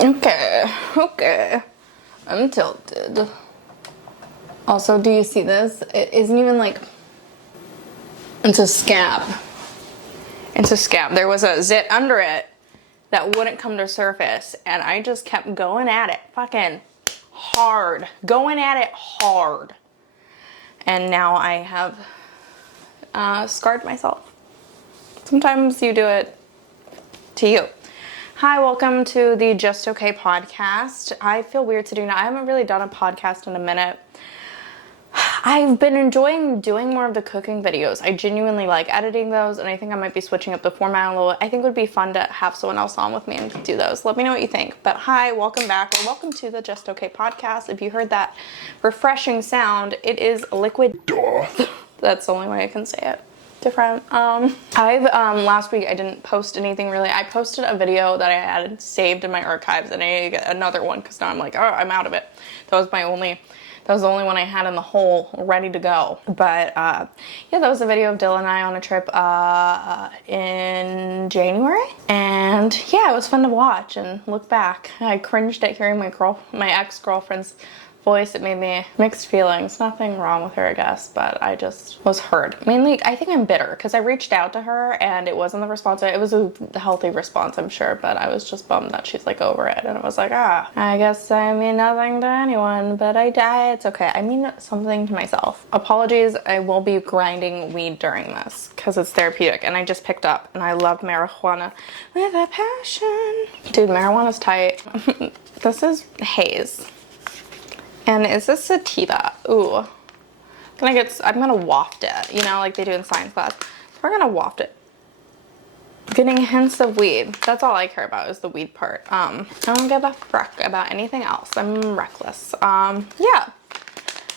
Okay. I'm tilted. Also, do you see this? It isn't even like... It's a scab. It's a scab. There was a zit under it that wouldn't come to surface, and I just kept going at it. Fucking hard. Going at it hard. And now I have scarred myself. Sometimes you do it to you. Hi, welcome to the Just Okay podcast. I feel weird to do now. I haven't really done a podcast in a minute. I've been enjoying doing more of the cooking videos. I genuinely like editing those, and I think I might be switching up the format a little. I think it would be fun to have someone else on with me and do those. Let me know what you think. But hi, welcome back, or welcome to the Just Okay podcast. If you heard that refreshing sound, it is liquid. That's the only way I can say it. Different. Last week I didn't post anything really. I posted a video that I had saved in my archives, and I need to get another one because now I'm like, oh, I'm out of it. That was the only one I had in the hole ready to go. But yeah, that was a video of Dylan and I on a trip in January. And yeah, it was fun to watch and look back. I cringed at hearing my ex-girlfriend's voice. It made me mixed feelings. Nothing wrong with her, I guess, but I just was hurt. Mainly, I think I'm bitter because I reached out to her and it wasn't the response. It was a healthy response, I'm sure, but I was just bummed that she's like over it. And it was like, I guess I mean nothing to anyone, but it's okay. I mean something to myself. Apologies, I will be grinding weed during this because it's therapeutic, and I just picked up, and I love marijuana with a passion. Dude, marijuana's tight. This is haze. And is this sativa? Ooh. I'm gonna waft it, you know, like they do in science class. We're gonna waft it. Getting hints of weed. That's all I care about is the weed part. I don't give a frick about anything else. I'm reckless. Yeah.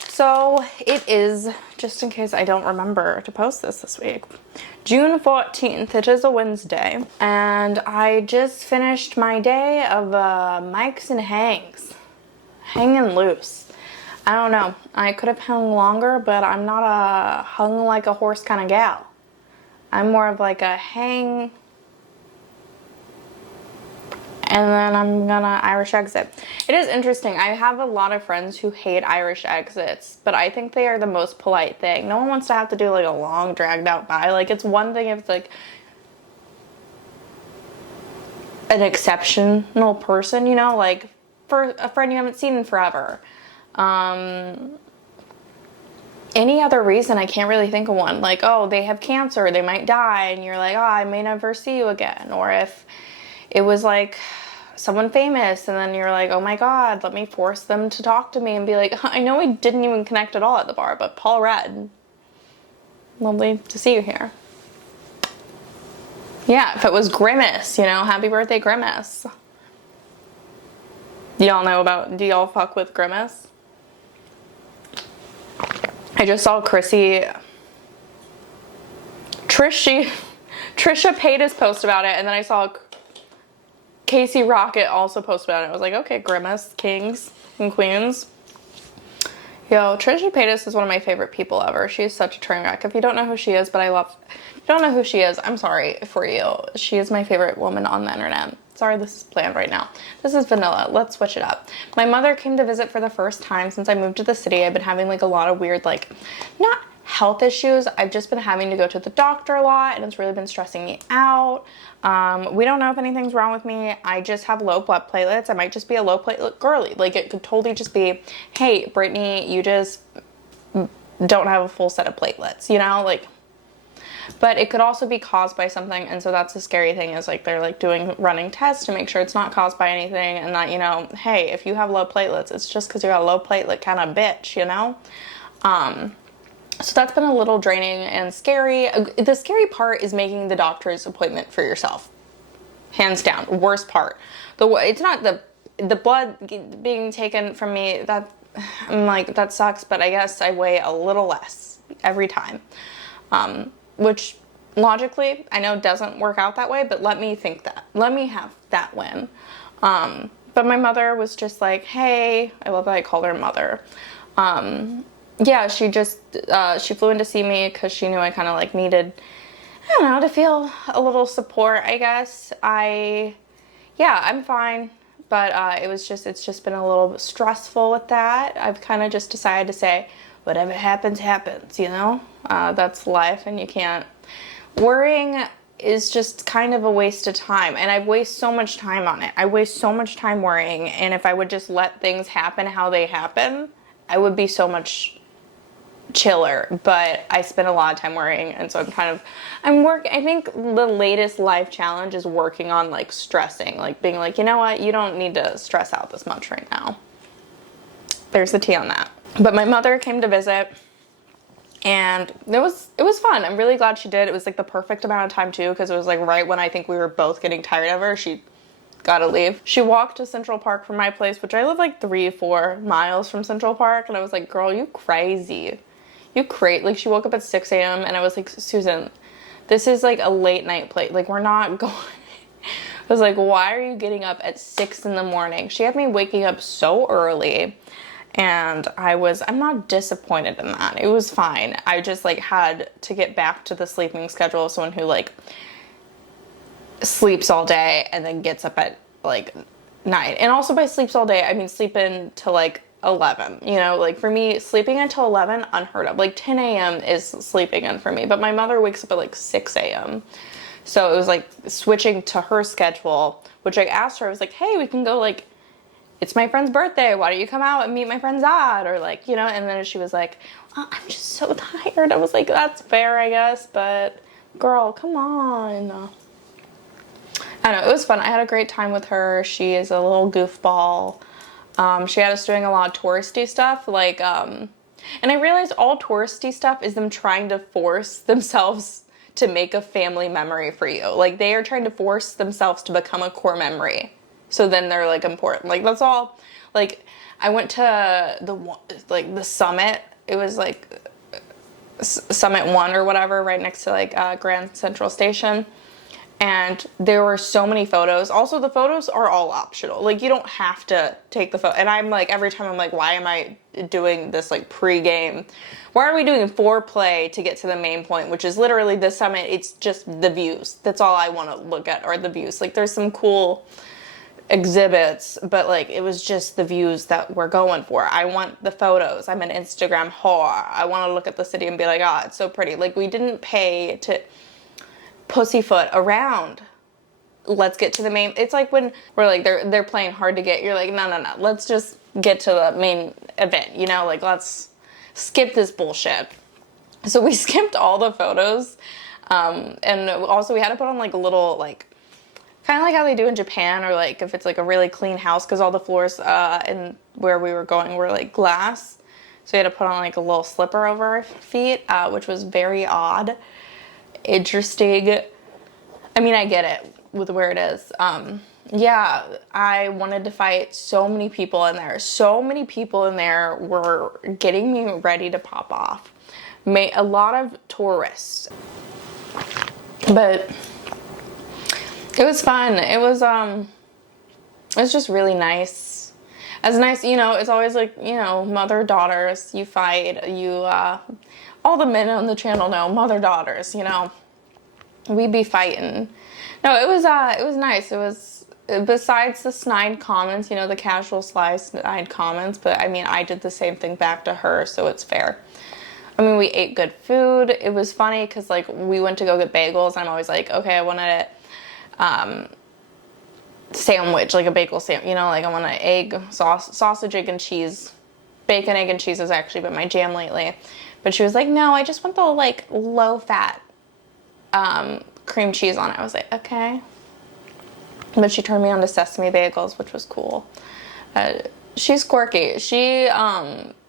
So it is, just in case I don't remember to post this week, June 14th. It is a Wednesday. And I just finished my day of mics and hangs. Hanging loose. I don't know. I could have hung longer, but I'm not a hung like a horse kind of gal. I'm more of like a hang, and then I'm gonna Irish exit. It is interesting. I have a lot of friends who hate Irish exits, but I think they are the most polite thing. No one wants to have to do like a long dragged out bye. Like, it's one thing if it's like an exceptional person, you know, like for a friend you haven't seen in forever. Any other reason, I can't really think of one. Like, oh, they have cancer, they might die, and you're like, oh, I may never see you again. Or if it was like someone famous, and then you're like, oh my god, let me force them to talk to me and be like, I know we didn't even connect at all at the bar, but Paul Rudd, lovely to see you here. Yeah, if it was Grimace, you know, happy birthday Grimace. Do y'all fuck with Grimace? I just saw Trisha Paytas post about it, and then I saw Casey Rocket also post about it. I was like, okay, Grimace, kings and queens. Yo, Trisha Paytas is one of my favorite people ever. She's such a train wreck. If you don't know who she is, if you don't know who she is, I'm sorry for you. She is my favorite woman on the internet. Sorry, this is bland right now. This is vanilla. Let's switch it up. My mother came to visit for the first time since I moved to the city. I've been having like a lot of weird, like, not health issues. I've just been having to go to the doctor a lot, and it's really been stressing me out. We don't know if anything's wrong with me. I just have low blood platelets. I might just be a low platelet girly. Like, it could totally just be, hey, Brittany, you just don't have a full set of platelets, you know? Like, but it could also be caused by something, and so that's the scary thing, is like they're like running tests to make sure it's not caused by anything, and that, you know, hey, if you have low platelets, it's just because you're a low platelet kind of bitch, you know? So that's been a little draining and scary. The scary part is making the doctor's appointment for yourself. Hands down, worst part. It's not the blood being taken from me, that I'm like, that sucks, but I guess I weigh a little less every time. Which logically I know doesn't work out that way, but let me think that. Let me have that win. But my mother was just like, hey, I love that I called her mother. Yeah, she flew in to see me because she knew I kind of like needed, I don't know, to feel a little support, I guess. I'm fine. but it's just been a little stressful with that. I've kind of just decided to say, whatever happens, happens, you know? That's life, and you can't. Worrying is just kind of a waste of time, and I waste so much time on it. I waste so much time worrying, and if I would just let things happen how they happen, I would be so much chiller, but I spend a lot of time worrying, and so I think the latest life challenge is working on like stressing, like being like, you know what, you don't need to stress out this much right now. There's the tea on that. But my mother came to visit, and it was fun. I'm really glad she did. It was like the perfect amount of time too, because it was like right when I think we were both getting tired of her, she gotta leave. She walked to Central Park from my place, which I live like 3-4 miles from Central Park, and I was like, girl, you crazy. You crazy. Like, she woke up at 6 a.m. and I was like, Susan, this is like a late night place. Like, we're not going. I was like, why are you getting up at 6 in the morning? She had me waking up so early, and I'm not disappointed in that. It was fine. I just like had to get back to the sleeping schedule of someone who like sleeps all day and then gets up at like 9. And also by sleeps all day, I mean sleeping to like 11, you know, like for me, sleeping until 11, unheard of. Like 10 a.m. is sleeping in for me, but my mother wakes up at like 6 a.m. So it was like switching to her schedule, which I asked her, I was like, hey, we can go, like, it's my friend's birthday, why don't you come out and meet my friend Zad, or like, you know, and then she was like, oh, I'm just so tired. I was like, that's fair, I guess, but girl, come on. I don't know, it was fun. I had a great time with her. She is a little goofball. She had us doing a lot of touristy stuff, like, and I realized all touristy stuff is them trying to force themselves to make a family memory for you. Like, they are trying to force themselves to become a core memory. So then they're, like, important. Like, that's all. Like, I went to the Summit. It was, like, Summit 1 or whatever, right next to, like, Grand Central Station. And there were so many photos. Also, the photos are all optional. Like, you don't have to take the photo. And I'm like, every time I'm like, why am I doing this, like, pre-game? Why are we doing foreplay to get to the main point, which is literally this summit? It's just the views. That's all I want to look at, are the views. Like, there's some cool exhibits, but, like, it was just the views that we're going for. I want the photos. I'm an Instagram whore. I want to look at the city and be like, oh, it's so pretty. Like, we didn't pay to pussyfoot around. Let's get to the main. It's like when we're like, they're playing hard to get. You're like, no. Let's just get to the main event, you know? Like, let's skip this bullshit. So we skipped all the photos. And also we had to put on like a little, like, kind of like how they do in Japan, or like if it's like a really clean house, because all the floors in where we were going were like glass. So we had to put on like a little slipper over our feet, which was very odd. Interesting. I mean, I get it with where it is. Yeah, I wanted to fight so many people in there. So many people in there were getting me ready to pop off. A lot of tourists. But it was fun. It was just really nice. As nice, you know, it's always like, you know, mother-daughters, you fight, all the men on the channel know, mother-daughters, you know, we be fighting. No, it was nice. It was, besides the snide comments, you know, the casual snide comments, but I mean, I did the same thing back to her, so it's fair. I mean, we ate good food. It was funny because, like, we went to go get bagels, and I'm always like, okay, I wanted it, sandwich, like a bagel sandwich, you know, like I want an egg, sausage, egg, and cheese. Bacon, egg, and cheese has actually been my jam lately. But she was like, no, I just want the, like, low-fat cream cheese on it. I was like, okay. But she turned me on to sesame bagels, which was cool. She's quirky. She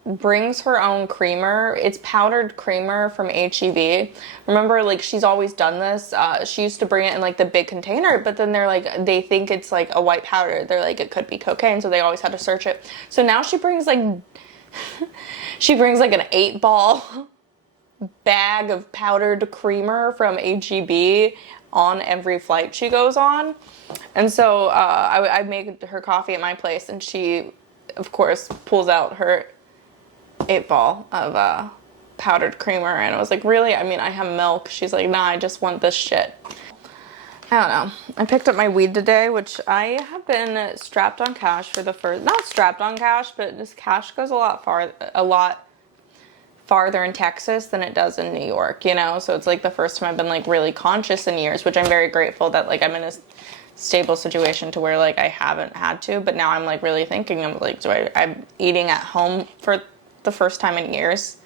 brings her own creamer. It's powdered creamer from H-E-B. Remember, like, she's always done this. She used to bring it in, like, the big container, but then they're like, they think it's, like, a white powder. They're like, it could be cocaine, so they always had to search it. So now she brings, like, she brings, like, an 8-ball bag of powdered creamer from H-E-B on every flight she goes on. And so I made her coffee at my place, and she, of course, pulls out her 8-ball of powdered creamer, and I was like, really? I mean, I have milk. She's like, nah, I just want this shit. I don't know. I picked up my weed today, which I have been strapped on cash for the first, not strapped on cash, but this cash goes a lot farther in Texas than it does in New York, you know? So it's like the first time I've been like really conscious in years, which I'm very grateful that like I'm in a stable situation to where like I haven't had to, but now I'm like really thinking of like, I'm eating at home for the first time in years,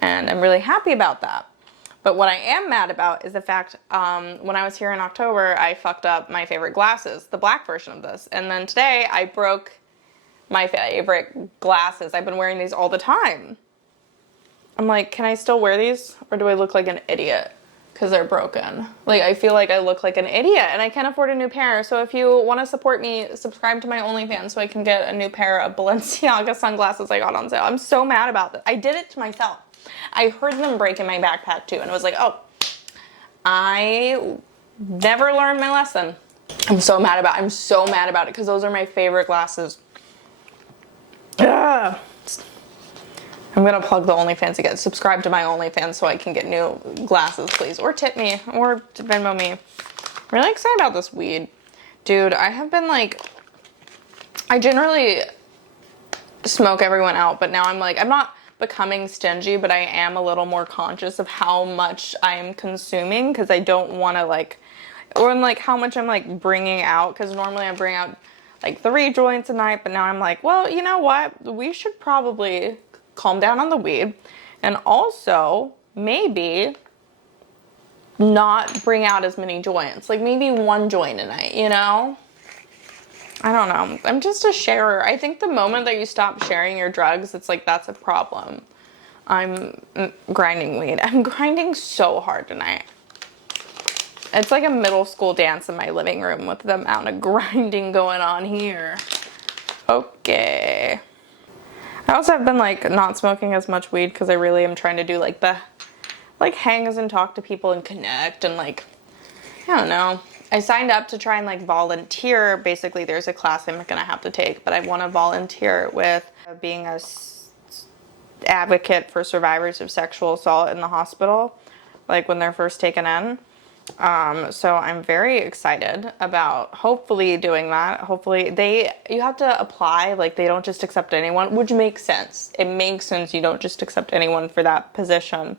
and I'm really happy about that. But what I am mad about is the fact, when I was here in October, I fucked up my favorite glasses, the black version of this. And then today I broke my favorite glasses. I've been wearing these all the time. I'm like, can I still wear these? Or do I look like an idiot because they're broken? Like, I feel like I look like an idiot and I can't afford a new pair. So if you want to support me, subscribe to my OnlyFans so I can get a new pair of Balenciaga sunglasses I got on sale. I'm so mad about this. I did it to myself. I heard them break in my backpack too, and I was like, oh, I never learned my lesson. I'm so mad about it because those are my favorite glasses. Ugh. I'm gonna plug the OnlyFans again. Subscribe to my OnlyFans so I can get new glasses, please. Or tip me, or Venmo me. I'm really excited about this weed. Dude, I have been like, I generally smoke everyone out, but now I'm like, I'm not becoming stingy, but I am a little more conscious of how much I am consuming because I don't want to like, or like how much I'm like bringing out, because normally I bring out like 3 joints a night, but now I'm like, well, you know what? We should probably calm down on the weed and also maybe not bring out as many joints, like maybe 1 joint a night, you know? I don't know. I'm just a sharer. I think the moment that you stop sharing your drugs, it's like, that's a problem. I'm grinding weed. I'm grinding so hard tonight. It's like a middle school dance in my living room with the amount of grinding going on here. Okay. I also have been like not smoking as much weed because I really am trying to do like the like hangs and talk to people and connect and like, I don't know. I signed up to try and like volunteer. Basically, there's a class I'm gonna have to take, but I want to volunteer with being a advocate for survivors of sexual assault in the hospital, like when they're first taken in. So I'm very excited about hopefully doing that. Hopefully you have to apply, like they don't just accept anyone, which makes sense. It makes sense. You don't just accept anyone for that position.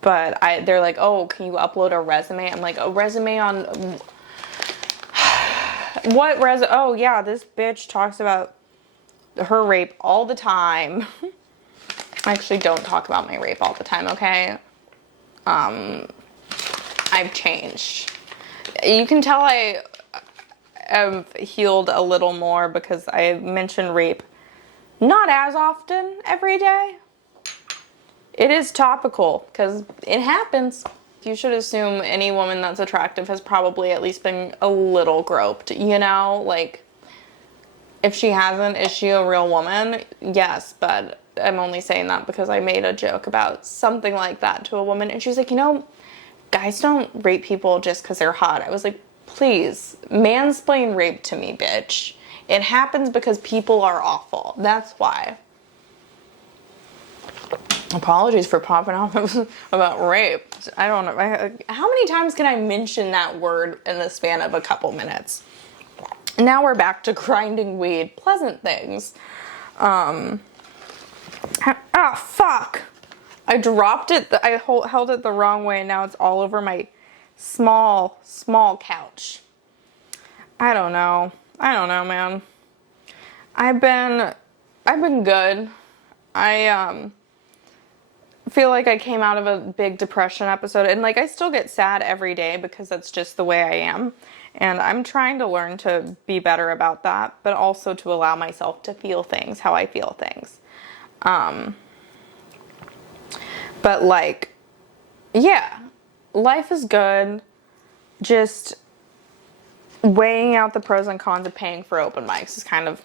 But they're like, oh, can you upload a resume? I'm like, a resume on what resume? Oh yeah, this bitch talks about her rape all the time. I actually don't talk about my rape all the time, okay? I've changed. You can tell I have healed a little more because I mention rape not as often every day. It is topical because it happens. You should assume any woman that's attractive has probably at least been a little groped, you know? Like, if she hasn't, is she a real woman? Yes, but I'm only saying that because I made a joke about something like that to a woman, and she was like, you know, guys don't rape people just because they're hot. I was like, please, mansplain rape to me, bitch. It happens because people are awful. That's why. Apologies for popping off about rape. I don't know. How many times can I mention that word in the span of a couple minutes? Now we're back to grinding weed. Pleasant things. Ah, fuck. I dropped it. I held it the wrong way, and now it's all over my small couch. I don't know, man. I've been good. I feel like I came out of a big depression episode, and like I still get sad every day because that's just the way I am. And I'm trying to learn to be better about that, but also to allow myself to feel things how I feel things. But like, yeah, life is good. Just weighing out the pros and cons of paying for open mics is kind of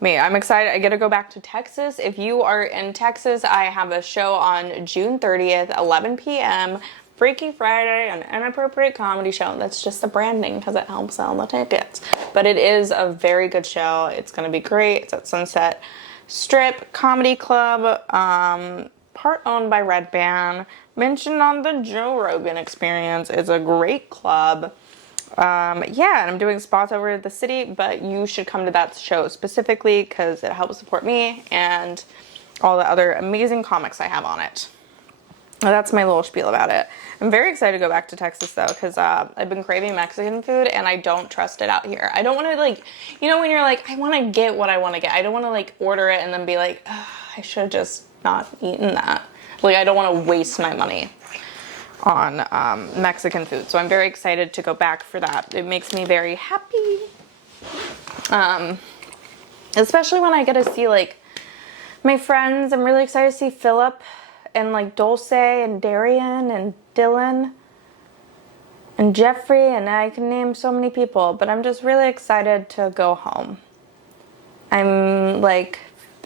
me. I'm excited. I get to go back to Texas. If you are in Texas, I have a show on June 30th, 11 p.m. Freaky Friday, an inappropriate comedy show. That's just the branding because it helps sell the tickets. But it is a very good show. It's going to be great. It's at Sunset Strip Comedy Club. Part owned by Red Band, mentioned on the Joe Rogan Experience. It's a great club. Yeah, and I'm doing spots over the city, but you should come to that show specifically because it helps support me and all the other amazing comics I have on it. That's my little spiel about it. I'm very excited to go back to Texas though, because I've been craving Mexican food and I don't trust it out here. I don't want to like, you know, when you're like, I want to get what I want to get. I don't want to like order it and then be like, I should have just not eaten that. Like, I don't want to waste my money on Mexican food. So I'm very excited to go back for that. It makes me very happy. Especially when I get to see like my friends. I'm really excited to see Philip and like Dulce and Darian and Dylan and Jeffrey, and I can name so many people, but I'm just really excited to go home. I'm like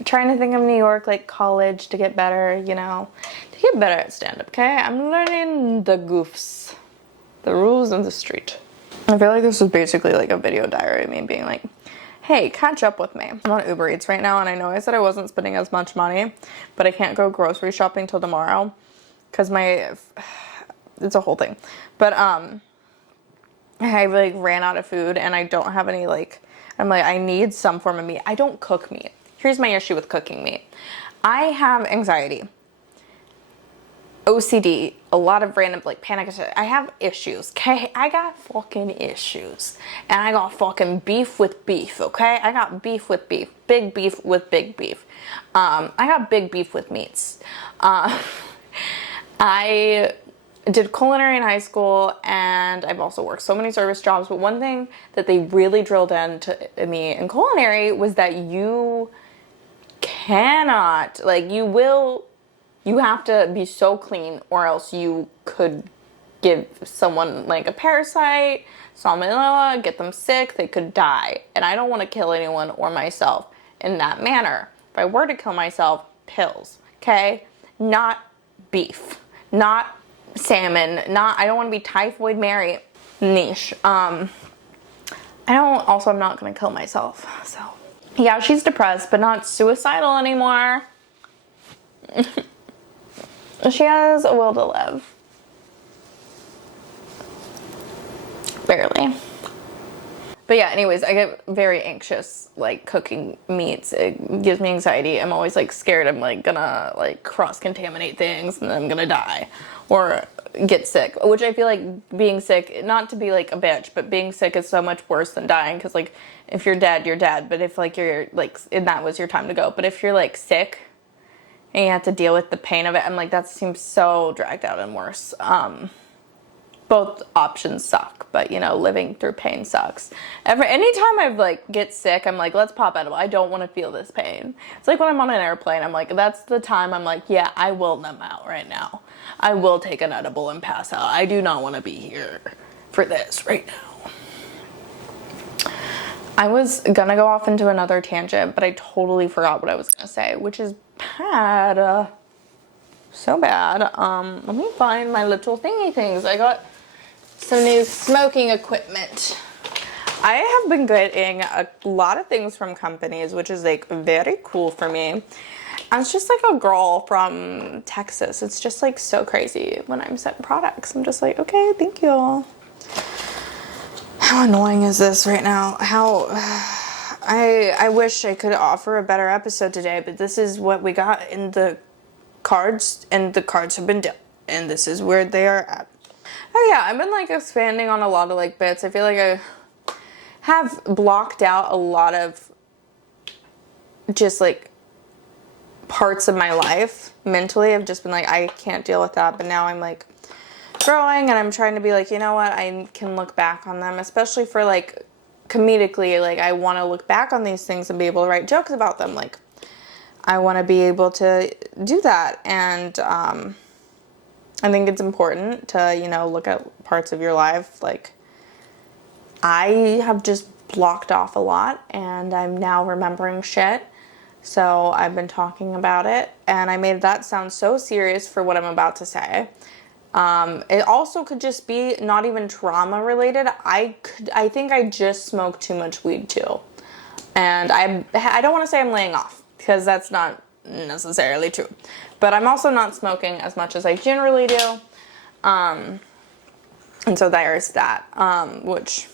trying to think of New York, like college, to get better, you know, to get better at stand-up, okay? I'm learning the goofs, the rules of the street. I feel like this was basically like a video diary of me being like, hey, catch up with me. I'm on Uber Eats right now, and I know I said I wasn't spending as much money, but I can't go grocery shopping till tomorrow because it's a whole thing. But I like ran out of food and I don't have any like, I'm like, I need some form of meat. I don't cook meat. Here's my issue with cooking meat. I have anxiety, OCD, a lot of random like panic attacks. I have issues, okay? I got fucking issues. And I got fucking beef with beef, okay? I got beef with beef. Big beef with big beef. I got big beef with meats. I did culinary in high school and I've also worked so many service jobs, but one thing that they really drilled into me in culinary was that you cannot, like you have to be so clean or else you could give someone like a parasite, salmonella, get them sick, they could die. And I don't want to kill anyone or myself in that manner. If I were to kill myself, pills, okay? Not beef, not salmon, I don't want to be Typhoid Mary. Niche. I'm not going to kill myself. So, yeah, she's depressed, but not suicidal anymore. She has a will to live. Barely. But yeah, anyways, I get very anxious, like, cooking meats. It gives me anxiety. I'm always, like, scared I'm, like, gonna, like, cross-contaminate things and then I'm gonna die. Or get sick. Which I feel like being sick, not to be, like, a bitch, but being sick is so much worse than dying. Because, like, if you're dead, you're dead. But if, like, you're, like, and that was your time to go. But if you're, like, sick and you have to deal with the pain of it, I'm like, that seems so dragged out and worse. Both options suck, but you know, living through pain sucks. Anytime I like get sick, I'm like, let's pop edible. I don't want to feel this pain. It's like when I'm on an airplane, I'm like, that's the time I'm like, yeah, I will numb out right now. I will take an edible and pass out. I do not want to be here for this right now. I was gonna go off into another tangent, but I totally forgot what I was gonna say, which is bad. So bad. Let me find my little thingy things. I got some new smoking equipment. I have been getting a lot of things from companies, which is like very cool for me. And it's just like a girl from Texas. It's just like so crazy when I'm sent products. I'm just like, okay, thank you. How annoying is this right now? I wish I could offer a better episode today, but this is what we got in the cards, and the cards have been dealt, and this is where they are at. Oh yeah, I've been like expanding on a lot of like bits. I feel like I have blocked out a lot of just like parts of my life mentally. I've just been like, I can't deal with that, but now I'm like growing and I'm trying to be like, you know what, I can look back on them, especially for like comedically. Like I want to look back on these things and be able to write jokes about them. Like I want to be able to do that, and I think it's important to, you know, look at parts of your life. Like, I have just blocked off a lot, and I'm now remembering shit, so I've been talking about it, and I made that sound so serious for what I'm about to say. It also could just be not even trauma related. I think I just smoked too much weed too, and I don't want to say I'm laying off, because that's not necessarily true. But I'm also not smoking as much as I generally do. And so there's that, which,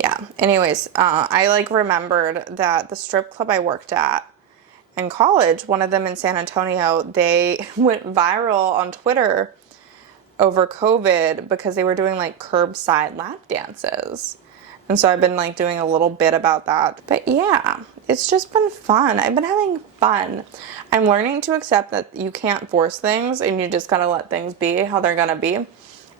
yeah. Anyways, I like remembered that the strip club I worked at in college, one of them in San Antonio, they went viral on Twitter over COVID because they were doing like curbside lap dances. And so I've been like doing a little bit about that. But yeah, it's just been fun. I've been having fun. I'm learning to accept that you can't force things and you just gotta let things be how they're gonna be.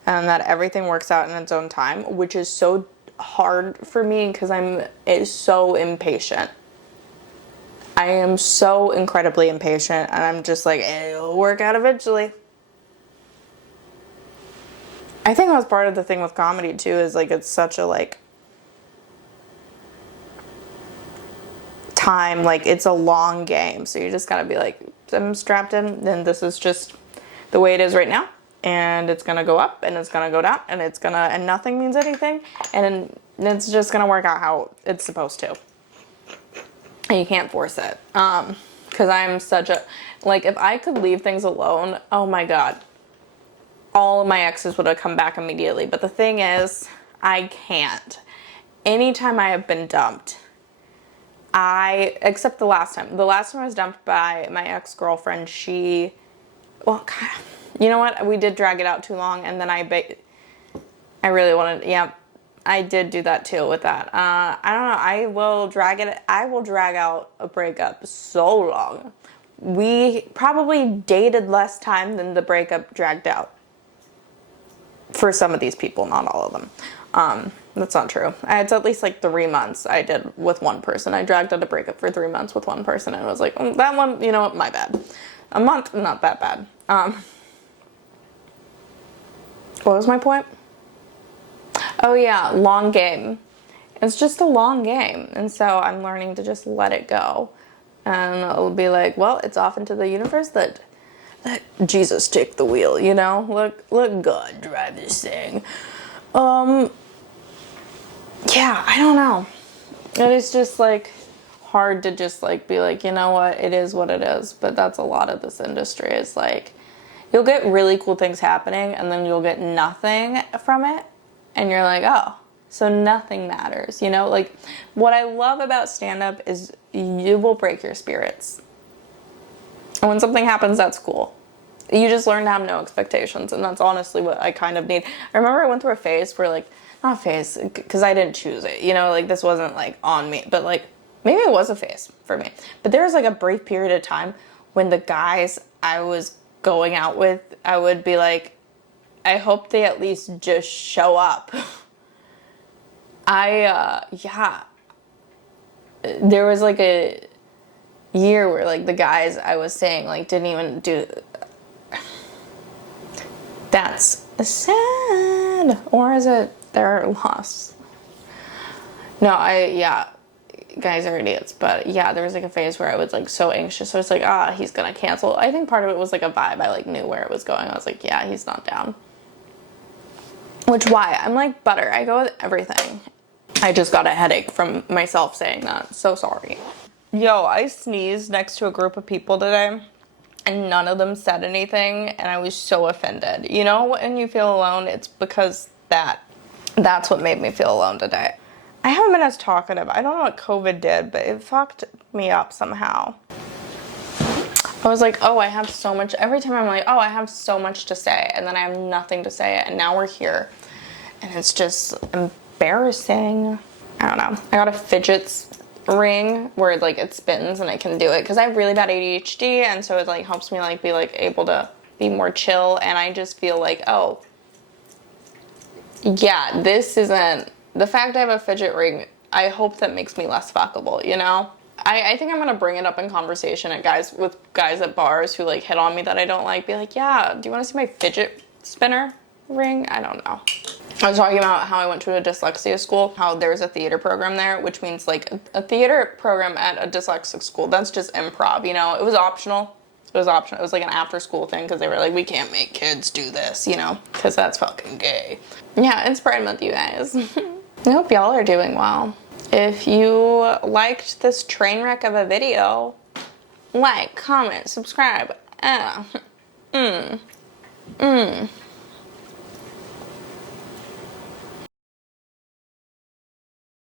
And that everything works out in its own time, which is so hard for me because I'm so impatient. I am so incredibly impatient, and I'm just like, it'll work out eventually. I think that's part of the thing with comedy too, is like it's such a like time, like it's a long game, so you just gotta be like, I'm strapped in, and this is just the way it is right now, and it's gonna go up and it's gonna go down, and it's gonna, and nothing means anything, and it's just gonna work out how it's supposed to. And you can't force it. Because I'm such a, like, if I could leave things alone, oh my god, all of my exes would have come back immediately. But the thing is, I can't. Anytime I have been dumped, except the last time I was dumped by my ex-girlfriend, well, you know what? We did drag it out too long, and then I really wanted, yeah, I did do that too with that. I don't know. I will drag out a breakup so long. We probably dated less time than the breakup dragged out. For some of these people, not all of them. That's not true. It's at least like 3 months I did with one person. I dragged out a breakup for 3 months with one person, and I was like, that one, you know what, my bad. A month, not that bad. What was my point? Oh yeah, long game. It's just a long game. And so I'm learning to just let it go. And it'll be like, well, it's off into the universe, let Jesus take the wheel, you know? Let God drive this thing. Yeah, I don't know. It is just like hard to just like be like, you know what, it is what it is. But that's a lot of this industry, is like, you'll get really cool things happening and then you'll get nothing from it. And you're like, oh, so nothing matters, you know? Like, what I love about stand-up is you will break your spirits. And when something happens, that's cool. You just learn to have no expectations, and that's honestly what I kind of need. I remember I went through a phase where, like, not a phase, because I didn't choose it, you know? Like, this wasn't, like, on me, but, like, maybe it was a phase for me. But there was, like, a brief period of time when the guys I was going out with, I would be like, I hope they at least just show up. Yeah. There was like a year where like the guys I was saying like didn't even do. That's sad. Or is it their loss? No, yeah. Guys are idiots. But yeah, there was like a phase where I was like so anxious. So I was like, he's gonna cancel. I think part of it was like a vibe. I like knew where it was going. I was like, yeah, he's not down. Which why? I'm like butter. I go with everything. I just got a headache from myself saying that. So sorry. Yo, I sneezed next to a group of people today and none of them said anything, and I was so offended. You know, when you feel alone, it's because that's what made me feel alone today. I haven't been as talkative. I don't know what COVID did, but it fucked me up somehow. I was like, oh, I have so much. Every time I'm like, oh, I have so much to say, and then I have nothing to say, and now we're here. And it's just embarrassing. I don't know. I got a fidget ring where like it spins and I can do it because I have really bad ADHD, and so it like helps me like be like able to be more chill, and I just feel like, oh, yeah, this isn't, the fact I have a fidget ring, I hope that makes me less fuckable, you know? I think I'm gonna bring it up in conversation with guys at bars who like hit on me that I don't like. Be like, yeah, do you want to see my fidget spinner ring? I don't know. I was talking about how I went to a dyslexia school, how there's a theater program there, which means like a theater program at a dyslexic school. That's just improv, you know? It was optional. It was optional. It was like an after school thing because they were like, we can't make kids do this, you know? Because that's fucking gay. Yeah, it's Pride Month, you guys. I hope y'all are doing well. If you liked this train wreck of a video, like, comment, subscribe.